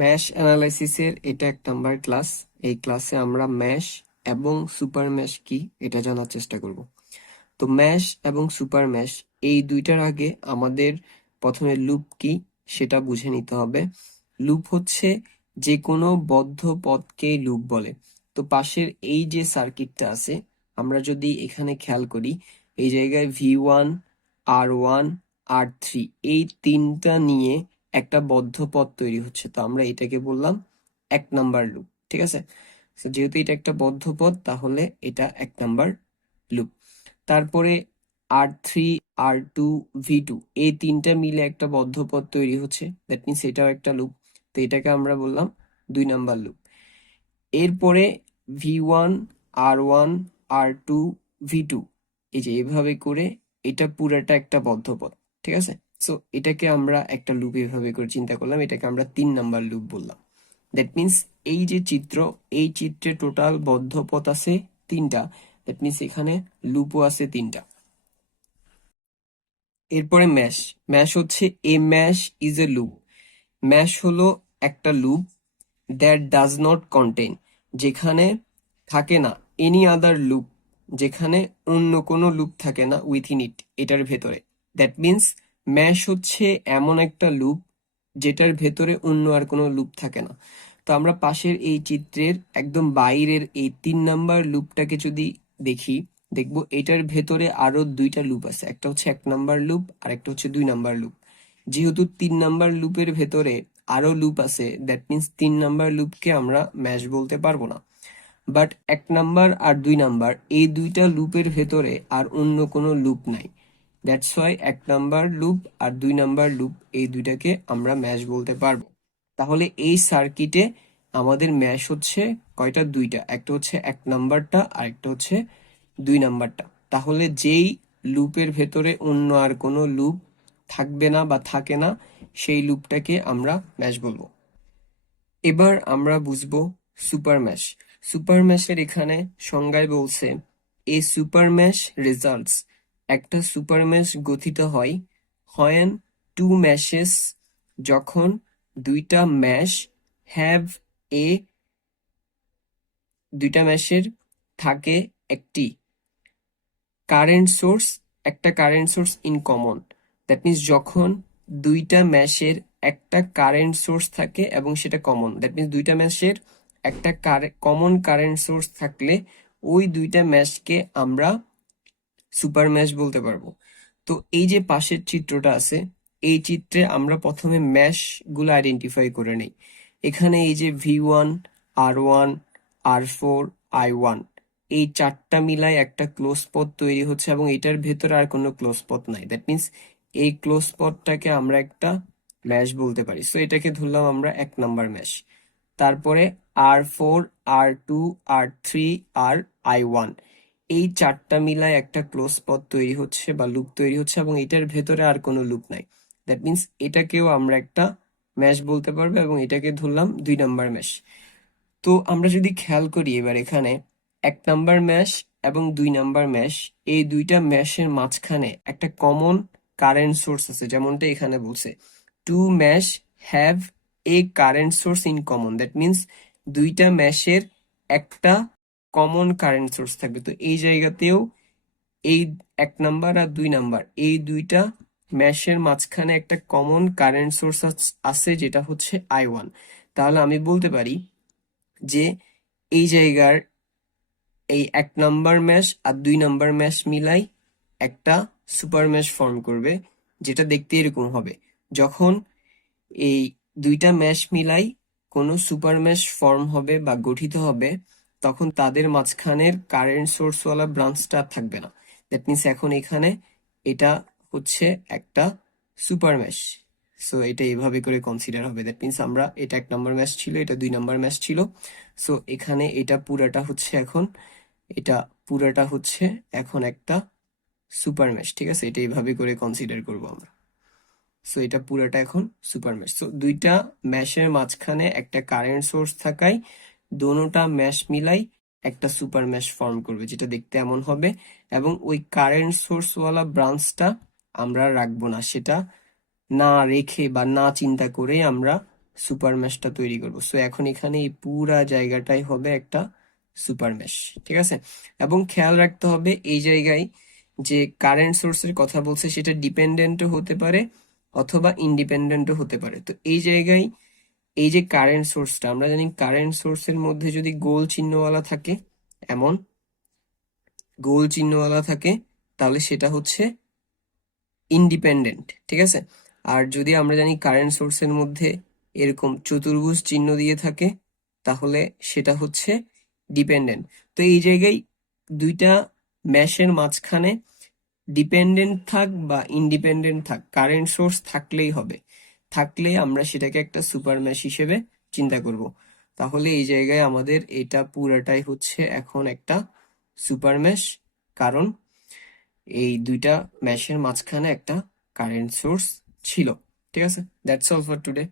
Mash অ্যানালাইসিসের এটা 1 number class. এই ক্লাসে আমরা ম্যাশ এবং সুপার ম্যাশ কি এটা জানার চেষ্টা করব। তো ম্যাশ এবং সুপার ম্যাশ এই দুইটার আগে আমাদের প্রথমে লুপ কি সেটা বুঝে নিতে হবে। লুপ হচ্ছে যে কোনো বদ্ধ পথকে লুপ বলে। তো পাশের এই যে সার্কিটটা আছে, আমরা যদি এখানে খেয়াল করি, এই জায়গায় V1, R1, R3 এই তিনটা নিয়ে একটা বদ্ধ পথ তৈরি হচ্ছে। তো আমরা এটাকে বললাম 1 নাম্বার লুপ, ঠিক আছে। তো যেহেতু এটা একটা বদ্ধ পথ, তাহলে এটা 1 নাম্বার লুপ। তারপরে R3, R2, V2 এই তিনটা মিলে একটা বদ্ধ পথ তৈরি হচ্ছে, দ্যাট মিনস এটাও একটা লুপ। তো এটাকে আমরা বললাম 2 নাম্বার লুপ। এরপরে V1, R1, R2, V2 এই যে এভাবে করে এটা পুরাটা একটা বদ্ধ পথ, ঠিক আছে। সো এটাকে আমরা একটা লুপ এভাবে করে চিন্তা করলাম, এটাকে আমরা 3 নাম্বার লুপ বললাম। দ্যাট মিনস এই যে চিত্র, এই চিত্রে টোটাল বদ্ধ পথ আছে 3টা, দ্যাট মিনস এখানে লুপও আছে 3টা। এরপরে ম্যাশ। ম্যাশ হচ্ছে a mesh is a loop. Mesh হলো একটা loop that does not contain, যেখানে থাকে না এনি আদার লুপ, যেখানে অন্য কোনো লুপ থাকে না উইথিন ইট, এটার ভেতরে। দ্যাট মিনস ম্যাশ হচ্ছে এমন একটা লুপ যেটার ভেতরে অন্য আর কোনো লুপ থাকে না। তো আমরা পাশের এই চিত্রের একদম বাইরের এই 3 নাম্বার লুপটাকে যদি দেখি, দেখবো এটার ভেতরে আরো 2টা লুপ আছে, একটা হচ্ছে 1 নাম্বার লুপ আর একটা হচ্ছে 2 নাম্বার লুপ। যেহেতু 3 নাম্বার লুপের ভেতরে আরো লুপ আছে, দ্যাট মিনস 3 নাম্বার লুপকে আমরা ম্যাশ বলতে পারবো না। বাট 1 নাম্বার আর 2 নাম্বার এই দুইটা লুপের ভেতরে আর অন্য কোনো লুপ নাই, দ্যাটস ওয়াই 1 নাম্বার লুপ আর 2 নাম্বার লুপ এই দুইটাকে আমরা ম্যাশ বলতে পারবো। তাহলে এই সার্কিটে আমাদের ম্যাশ হচ্ছে কয়টা? 2টা, একটা হচ্ছে 1 নাম্বারটা আর একটা হচ্ছে 2 নাম্বারটা। তাহলে যেই লুপের ভেতরে অন্য আর কোনো লুপ থাকবে না বা থাকে না, সেই লুপটাকে আমরা ম্যাশ বলবো। এবার আমরা বুঝবো সুপার ম্যাশ। সুপার ম্যাশের এখানে সংজ্ঞায় বলছে, এ সুপার ম্যাশ রেজাল্টস, একটা সুপার ম্যাশ গঠিত হয় when টু ম্যাশেস, যখন দুইটা ম্যাশ হ্যাভ এ, দুইটা ম্যাশের থাকে একটি কারেন্ট সোর্স, একটা current source in common. That means যখন দুইটা ম্যাশের একটা কারেন্ট সোর্স থাকে এবং সেটা কমন, দ্যাট মিনস দুইটা ম্যাশের একটা কমন কারেন্ট সোর্স থাকলে ওই দুইটা ম্যাশকে আমরা সুপার ম্যাশ বলতে পারবো। তো এই যে পাশের চিত্রটা আছে, এই চিত্রে আমরা প্রথমে ম্যাশ গুলো আইডেন্টিফাই করে নেই। এখানে এই যে V1, R1, R4, I1 এই 4টা মিলাই একটা ক্লোজ পথ তৈরি হচ্ছে এবং এটার ভেতরে আর কোনো ক্লোজ পথ নাই। দ্যাট মিনস এই ক্লোজ পথটাকে আমরা একটা ম্যাশ বলতে পারি। সো এটাকে ধরলাম আমরা 1 নাম্বার ম্যাশ। তারপরে R4, R2, R3 আর I1 এই 4টা মিলায় একটা ক্লোজ পথ তৈরি হচ্ছে বা লুপ তৈরি হচ্ছে এবং এটার ভেতরে আর কোনো লুপ নাই। দ্যাট মিনস এটাকেও আমরা একটা ম্যাশ বলতে পারবো এবং এটাকে ধরলাম 2 নাম্বার ম্যাশ। তো আমরা যদি খেয়াল করি এবার এখানে 1 নাম্বার ম্যাশ এবং 2 নাম্বার ম্যাশ, এই দুইটা ম্যাশের মাঝখানে একটা কমন কারেন্ট সোর্স আছে, যেমনটা এখানে বলছে to mesh have a current source in common. That means দুইটা ম্যাশের একটা কমন কারেন্ট সোর্স থাকবে। তো এই জায়গাতেও এই 1 নাম্বার আর 2 নাম্বার এই দুইটা ম্যাশের মাঝখানে একটা কমন কারেন্ট সোর্স আছে, যেটা হচ্ছে I1। তাহলে আমি বলতে পারি যে এই জায়গার এই 1 নাম্বার ম্যাশ আর 2 নাম্বার ম্যাশ মিলাই একটা সুপার ম্যাশ ফর্ম করবে, যেটা দেখতে এরকম হবে। যখন এই দুইটা ম্যাশ মিলাই কোনো সুপার ম্যাশ ফর্ম হবে বা গঠিত হবে, তখন তাদের মাঝখানের কারেন্ট সোর্সওয়ালা ব্রাঞ্চটা থাকবে না। দ্যাট মিনস এখন এখানে এটা হচ্ছে একটা সুপার ম্যাশ। সো এটা এইভাবে করে কনসিডার হবে। দ্যাট মিনস আমরা, এটা 1 নাম্বার ম্যাশ ছিল, এটা 2 নাম্বার ম্যাশ ছিল। সো এখানে এটা পুরাটা হচ্ছে এখন, এটা পুরাটা হচ্ছে এখন একটা সুপার ম্যাশ, ঠিক আছে। এটা এইভাবে করে কনসিডার করবো আমরা। সো এটা পুরাটা এখন সুপার ম্যাশ। সো দুইটা ম্যাশের মাঝখানে একটা কারেন্ট সোর্স থাকায় দোনোটা ম্যাশ মিলাই একটা সুপার ম্যাশ ফর্ম করবে, যেটা দেখতে এমন হবে। এবং ওই কারেন্ট সোর্স ওয়ালা ব্রাঞ্চটা আমরা রাখবো না, সেটা না রেখে বা না চিন্তা করে আমরা সুপার ম্যাশটা তৈরি করব। সো এখন এখানে এই পুরা জায়গাটাই হবে একটা সুপার ম্যাশ, ঠিক আছে? এবং খেয়াল রাখতে হবে এই জায়গায় যে কারেন্ট সোর্সের কথা বলছে সেটা ডিপেন্ডেন্টও হতে পারে অথবা ইন্ডিপেন্ডেন্টও হতে পারে। তো এই জায়গায় এই যে কারেন্ট সোর্সটা, আমরা জানি কারেন্ট সোর্সের মধ্যে যদি গোল চিহ্নওয়ালা থাকে, এমন গোল চিহ্নওয়ালা থাকে, তাহলে সেটা হচ্ছে ইন্ডিপেন্ডেন্ট, ঠিক আছে? আর যদি আমরা জানি কারেন্ট সোর্সের মধ্যে এরকম চতুর্ভুজ চিহ্ন দিয়ে থাকে, তাহলে সেটা হচ্ছে ডিপেন্ডেন্ট। তো এই জায়গায় দুইটা ম্যাশের মাঝখানে ডিপেন্ডেন্ট থাক বা ইন্ডিপেন্ডেন্ট থাক, কারেন্ট সোর্স থাকলেই হবে। থাকলে আমরা সেটাকে একটা সুপার ম্যাশ হিসেবে চিন্তা করব। তাহলে এই জায়গায় আমাদের এটা পুরাটাই হচ্ছে এখন একটা সুপার ম্যাশ, কারণ এই দুইটা ম্যাশের মাঝখানে একটা কারেন্ট সোর্স ছিল। ঠিক আছে, দ্যাটস অল ফর টুডে।